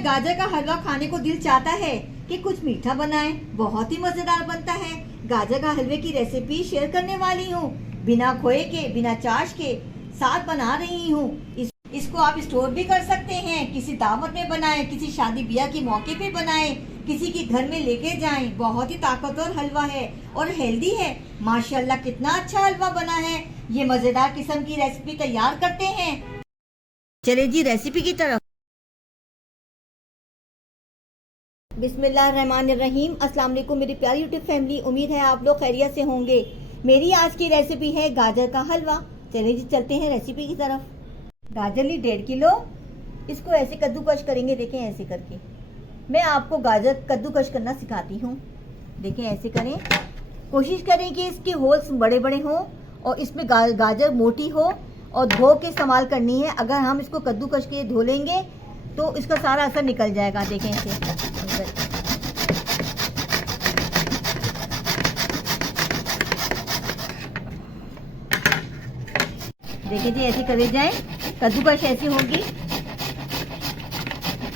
में गाजर का हलवा खाने को दिल चाहता है कि कुछ मीठा बनाएं। बहुत ही मजेदार बनता है। गाजर का हलवे की रेसिपी शेयर करने वाली हूँ। बिना खोए के, बिना चाश के साथ बना रही हूँ। इसको आप स्टोर भी कर सकते हैं, किसी दावत में बनाएं, किसी शादी ब्याह के मौके पे बनाएं, किसी के घर में लेके जाएं। बहुत ही ताकतवर हलवा है और हेल्दी है। माशाल्लाह कितना अच्छा हलवा बना है। ये मजेदार किस्म की रेसिपी तैयार करते हैं। चले जी रेसिपी की तरफ। बिस्मिल्लाहिर्रहमानिर्रहीम। अस्सलाम वालेकुम मेरी प्यारी यूट्यूब फैमिली। उम्मीद है आप लोग खैरियत से होंगे। मेरी आज की रेसिपी है गाजर का हलवा। चले जी चलते हैं रेसिपी की तरफ। गाजर ली 1.5 किलो। इसको ऐसे कद्दूकश करेंगे। देखें ऐसे करके मैं आपको गाजर कद्दूकश करना सिखाती हूँ। देखें ऐसे करें। कोशिश करें कि इसके होल्स बड़े बड़े हों और इसमें गाजर मोटी हो और धो के इस्तेमाल करनी है। अगर हम इसको कद्दूकश के धो लेंगे तो इसका सारा असर निकल जाएगा। देखें ऐसे देखिए जी ऐसे करे जाए। कद्दूकश ऐसी होगी।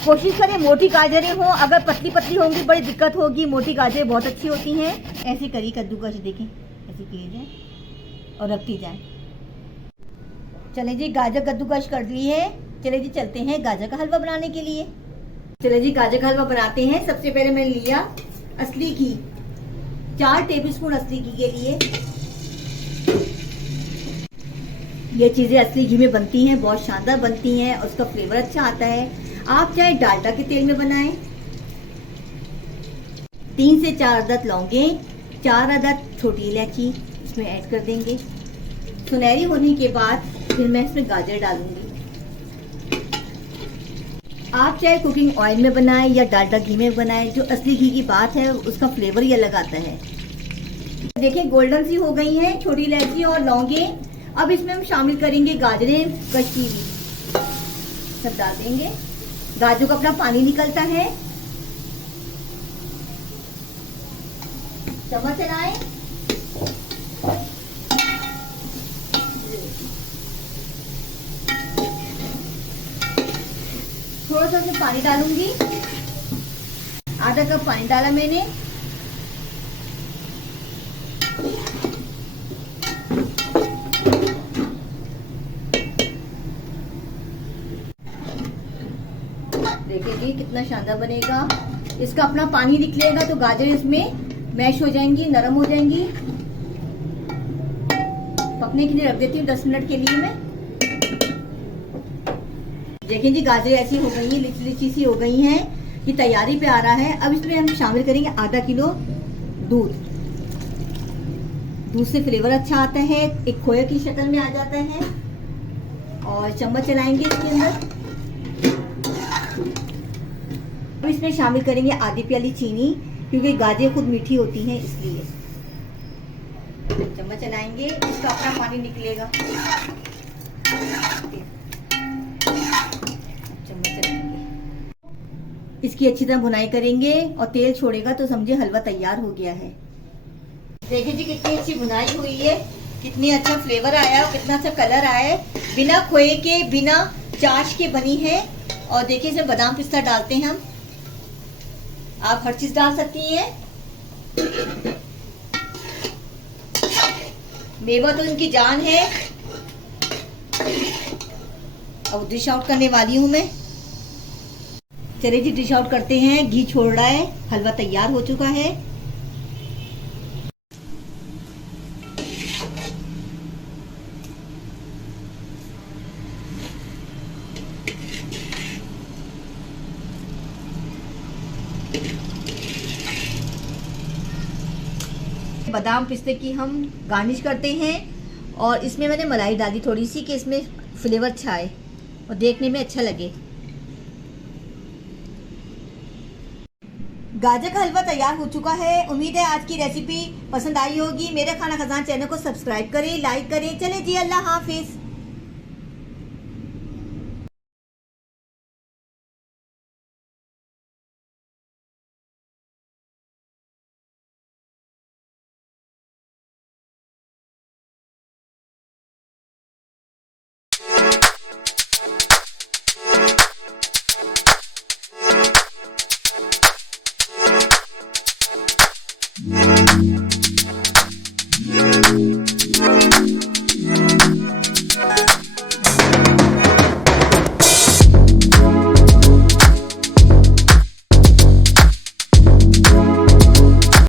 कोशिश करें मोटी गाजरें हो। अगर पतली पतली होंगी बड़ी दिक्कत होगी। मोटी गाजरें बहुत अच्छी होती हैं। ऐसे करिए कद्दूकश। देखें ऐसे किए जाए और रखती जाए। चलें जी गाजर कद्दूकश कर ली है। चले जी चलते हैं गाजर का हलवा बनाने के लिए। चले जी गाजर का हलवा बनाते हैं। सबसे पहले मैंने लिया असली घी। 4 टेबलस्पून असली घी के लिए। ये चीजें असली घी में बनती हैं, बहुत शानदार बनती हैं और उसका फ्लेवर अच्छा आता है। आप चाहे डालडा के तेल में बनाएं। 3 से 4 अदद लौंगे, 4 अदद छोटी इलायची इसमें ऐड कर देंगे। सुनहरी होने के बाद फिर मैं इसमें गाजर डालूंगी। आप चाहे कुकिंग ऑयल में बनाएं या डालडा घी में बनाएं, जो असली घी की बात है उसका फ्लेवर ही अलग आता है। देखिए गोल्डन सी हो गई है छोटी इलायची और लौंगे। अब इसमें हम शामिल करेंगे गाजरें कशी हुई। सब डाल देंगे। गाजरों का अपना पानी निकलता है। चम्मच चलाएं। थोड़ा सा इसमें पानी डालूंगी। आधा कप पानी डाला मैंने। देखिए जी कितना शानदार बनेगा। इसका अपना पानी निकलेगा तो गाजर इसमें मैश हो जाएंगी, नरम हो जाएंगी। पकने के लिए रख देती हूँ 10 मिनट के लिए मैं। देखिए जी गाजर ऐसी हो गई है, लिची लिची सी हो गई हैं। ये तैयारी पे आ रहा है। अब इसमें हम शामिल करेंगे आधा किलो दूध। दूध से फ्लेवर अच्छा आता है, एक खोए की शक्ल में आ जाता है। और चम्मच चलाएंगे इसके अंदर। अब इसमें शामिल करेंगे आधी प्याली चीनी, क्योंकि गाजर खुद मीठी होती हैं इसलिए। चम्मच चलाएंगे। इसका अपना पानी निकलेगा। चम्मच चलाएंगे। इसकी अच्छी तरह भुनाई करेंगे और तेल छोड़ेगा तो समझे हलवा तैयार हो गया है। देखिए जी कितनी अच्छी भुनाई हुई है, कितनी अच्छा फ्लेवर आया और कितना अच्छा कलर आया है। बिना खोए के, बिना चाश के बनी है। और देखिए इसमें बादाम पिस्ता डालते हैं हम। आप हर चीज डाल सकती हैं। मेवा तो इनकी जान है। अब डिश आउट करने वाली हूं मैं। चलिए जी डिश आउट करते हैं। घी छोड़ रहा है, हलवा तैयार हो चुका है। बादाम पिस्ते की हम गार्निश करते हैं और इसमें मैंने मलाई डाली थोड़ी सी कि इसमें फ्लेवर अच्छा आए और देखने में अच्छा लगे। गाजर का हलवा तैयार हो चुका है। उम्मीद है आज की रेसिपी पसंद आई होगी। मेरे खाना खजाना चैनल को सब्सक्राइब करें, लाइक करें। चले जी अल्लाह हाफिज।